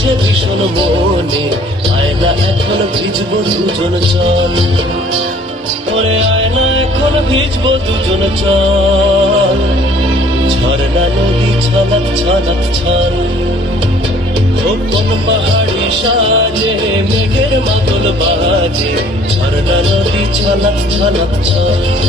পড়ছে ভীষণ মনে। আয়না এখন ভিজবো দুজন চল। ওরে আয়না এখন ভিজবো দুজন চল। ঝর্ণা, নদী ছলক ছলক ছল। কোন পাহাড়ি সাজে, মেঘের মাদল বাজে। ঝর্ণা, নদী ছলক ছলক ছল।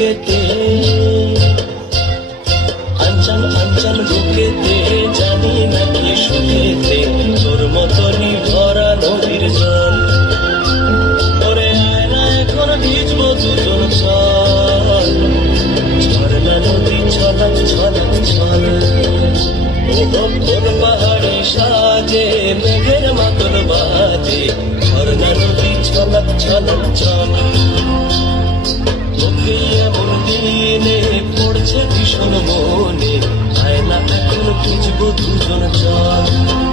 বুকেতে আঞ্চান আঞ্চান বুকেতে জানি নাকি শুনেতে তোর মতনই ভরা নদীর জল ওরে আয়না এখন ভিজবো দুজন চল ঝর্ণা নদী ছল পাহাড়ি সাজে মেঘের মাতল বাজে ঝর্ণা নদী ভীষণ মনে আয়না এখন খুঁজবো দুজন চল